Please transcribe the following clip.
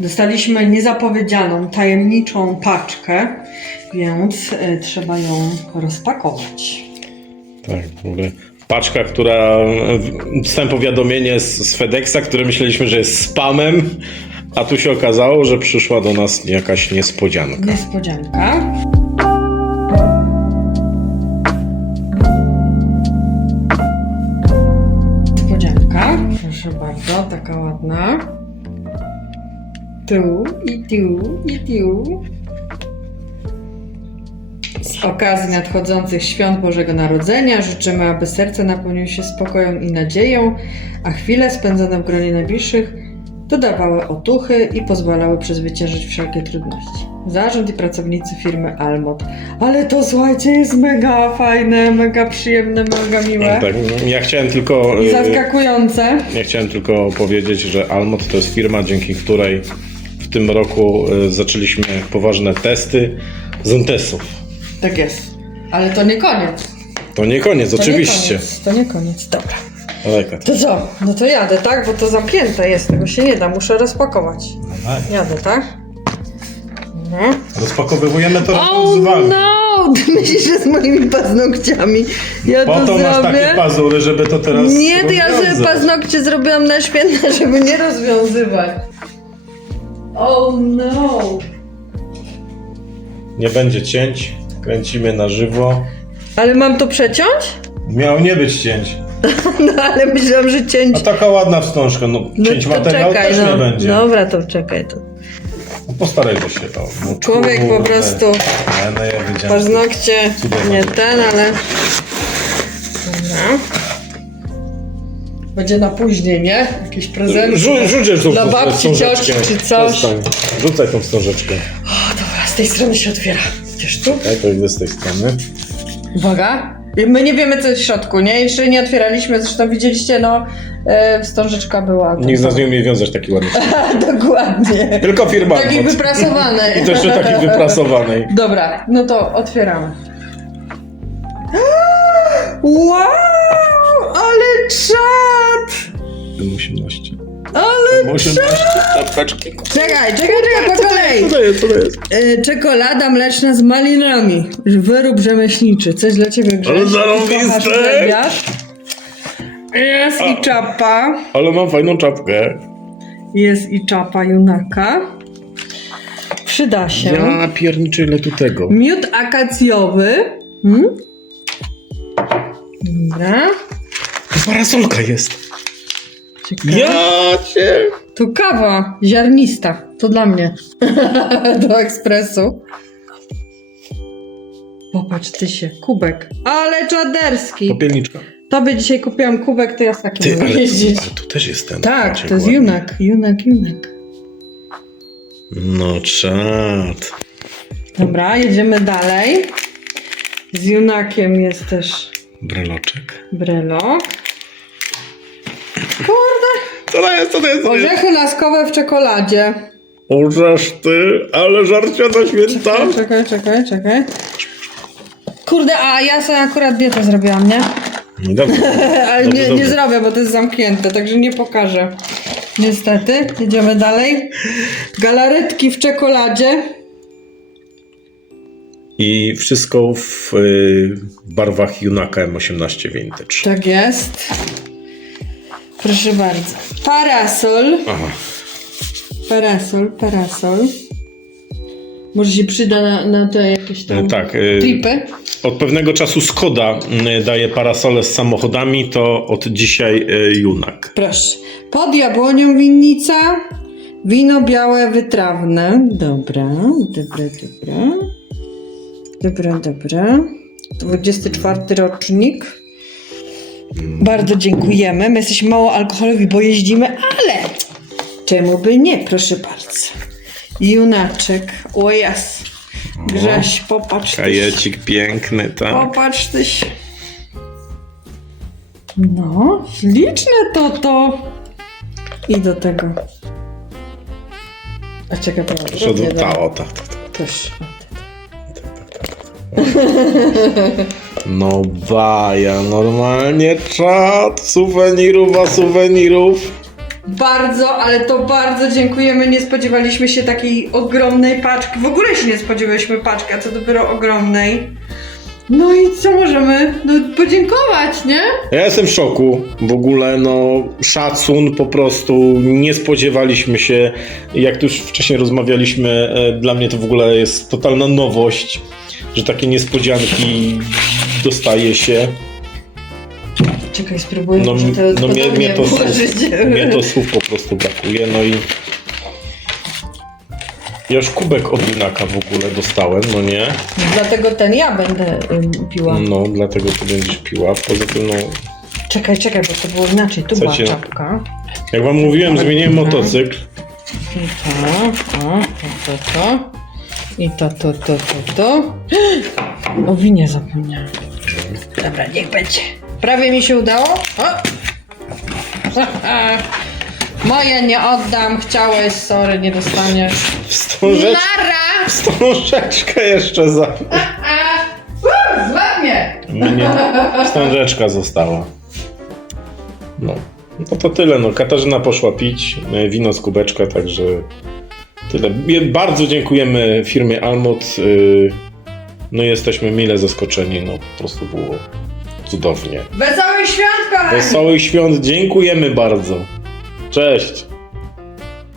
Dostaliśmy niezapowiedzianą, tajemniczą paczkę, więc y, trzeba ją rozpakować. Tak, w ogóle paczka, która wstęp powiadomienie z, z FedExa, które myśleliśmy, że jest spamem, a tu się okazało, że przyszła do nas jakaś niespodzianka. Niespodzianka. Niespodzianka. Proszę bardzo, taka ładna. Tu i tu i tu. Z okazji nadchodzących świąt Bożego Narodzenia życzymy, aby serce napełniły się spokojem i nadzieją, a chwile spędzone w gronie najbliższych dodawały otuchy i pozwalały przezwyciężyć wszelkie trudności. Zarząd i pracownicy firmy Almot. Ale to słuchajcie, jest mega fajne, mega przyjemne, mega miłe. Tak, ja chciałem tylko. I zaskakujące. Ja chciałem tylko powiedzieć, że Almot to jest firma, dzięki której w tym roku e, zaczęliśmy poważne testy Zentesów. Tak jest. Ale to nie koniec. To nie koniec, To Nie oczywiście. koniec. To nie koniec. Dobra. Daleka. To co? No to jadę, tak? Bo to zamknięte jest, tego się nie da. Muszę rozpakować. Jadę, tak? Mhm. Rozpakowujemy to Oh wami. no! Ty myślisz, że z moimi paznokciami ja Po to to masz zrobię? takie pazury, żeby to teraz. Nie, to ja sobie paznokcie zrobiłam na święta, żeby nie rozwiązywać. Oh no! Nie będzie cięć. Kręcimy na żywo. Ale mam to przeciąć? Miał nie być cięć. No ale myślałam, że cięć... A taka ładna wstążka, no, No cięć to materiał czekaj, też no. nie będzie. Dobra, to czekaj. To. Postarajcie się to. No, Człowiek po kurde. prostu no ja wiedziałem. paznokcie, Cudowne. nie ten, ale... Dobra. Będzie na później, nie? Jakiś prezent. Rzu- Rzucisz tą Dla babci, wstążeczkę. cioci czy coś. Przestań. Rzucaj tą wstążeczkę. O, dobra, z tej strony się otwiera. Gdzież tu? Okej, to idę z tej strony. Uwaga. My nie wiemy, co jest w środku, nie? Jeszcze nie otwieraliśmy, zresztą widzieliście, no, e, wstążeczka była. Nikt z nas nie umie wiązać taki ładny. Dokładnie. Tylko firma. Takiej Almot. wyprasowanej. I to jeszcze takiej wyprasowanej. Dobra, no to otwieramy. Wow! Ale czad! M18. Ale M18 czapeczki. Czekaj, czekaj, czekaj, po kolei. Co to jest, co to jest? E, czekolada mleczna z malinami. Wyrób rzemieślniczy. Coś dla ciebie, Grześ. Ale. Kochasz, uwielbiasz. Jest i czapa. Ale mam fajną czapkę. Jest i czapa junaka. Przyda się. Ja pierniczę ile tu tego. Miód akacjowy. Hmm? Dobra. Parasolka jest. Ciekawe. Ja cię. Tu kawa ziarnista. To dla mnie. Do ekspresu. Popatrz ty się, kubek. Ale czaderski. Popielniczka. Tobie dzisiaj kupiłam kubek, to ja z takim Ty, ale, jeździć. ale tu też jest ten. Tak, to jest ładnie. junak, junak, junak. No czad. Dobra, jedziemy dalej. Z junakiem jest też Breloczek. brelok. Kurde, Co to jest, co to jest? Co to jest? orzechy laskowe w czekoladzie. Orzesz ty, ale żarcia na święta. Czekaj, czekaj, czekaj. Kurde, a ja sobie akurat dietę zrobiłam, nie? Dobrze. Ale Dobrze, nie, dobrze. nie zrobię, bo to jest zamknięte, także nie pokażę. Niestety, jedziemy dalej. Galaretki w czekoladzie. I wszystko w y, barwach Junaka M18 Vintage. Tak jest. Proszę bardzo. Parasol. Aha. Parasol, parasol. Może się przyda na, na te jakieś tam E, Tak. y, tripy. Od pewnego czasu Skoda y, daje parasole z samochodami, to od dzisiaj Junak. Proszę. Pod jabłonią winnica. Wino białe wytrawne. Dobra, dobra, dobra. Dobra, dobra. 24 rocznik. Bardzo dziękujemy. My jesteśmy mało alkoholowi, bo jeździmy, ale czemu by nie, proszę bardzo. Junaczek. O jas. Grześ, popatrz. tyś. Kajecik piękny, tak. Popatrz tyś. No, liczne to to. I do tego. A czekaj, to Proszę do ta, o, tak, tak, tak. Też. No baja, normalnie czad, suwenirów, a suwenirów. Bardzo, ale to bardzo dziękujemy. Nie spodziewaliśmy się takiej ogromnej paczki. W ogóle się nie spodziewaliśmy paczki, a co dopiero ogromnej. No i co możemy? No, podziękować, nie? Ja jestem w szoku. W ogóle, no, szacun po prostu. Nie spodziewaliśmy się. Jak tu już wcześniej rozmawialiśmy, e, dla mnie to w ogóle jest totalna nowość, że takie niespodzianki dostaje się. Czekaj, spróbuję No, to no mnie, mnie, to słów, włożyć. mnie to słów po prostu brakuje. No i. Ja już kubek od Linaka w ogóle dostałem, no nie? Dlatego ten ja będę ym, piła. No, dlatego tu będziesz piła. Poza tym, no, Czekaj, czekaj, bo to było inaczej. Tu była Chcecie- czapka. jak wam mówiłem, zmieniłem motocykl. I to, o, to, to, to. I to, to, to, to, to. O winie zapomniałam. Dobra, niech będzie. Prawie mi się udało. O! Moje nie oddam, chciałeś, sorry, nie dostaniesz. Wstążeczkę, Nara! wstążeczkę jeszcze za... Złap mnie! Mnie wstążeczka została. No. No to tyle, no. Katarzyna poszła pić e, wino z kubeczka, także tyle. Bardzo dziękujemy firmie Almut. y, No jesteśmy mile zaskoczeni, no po prostu było cudownie. Wesołych świąt, kochani! Wesołych świąt, dziękujemy bardzo. Cześć!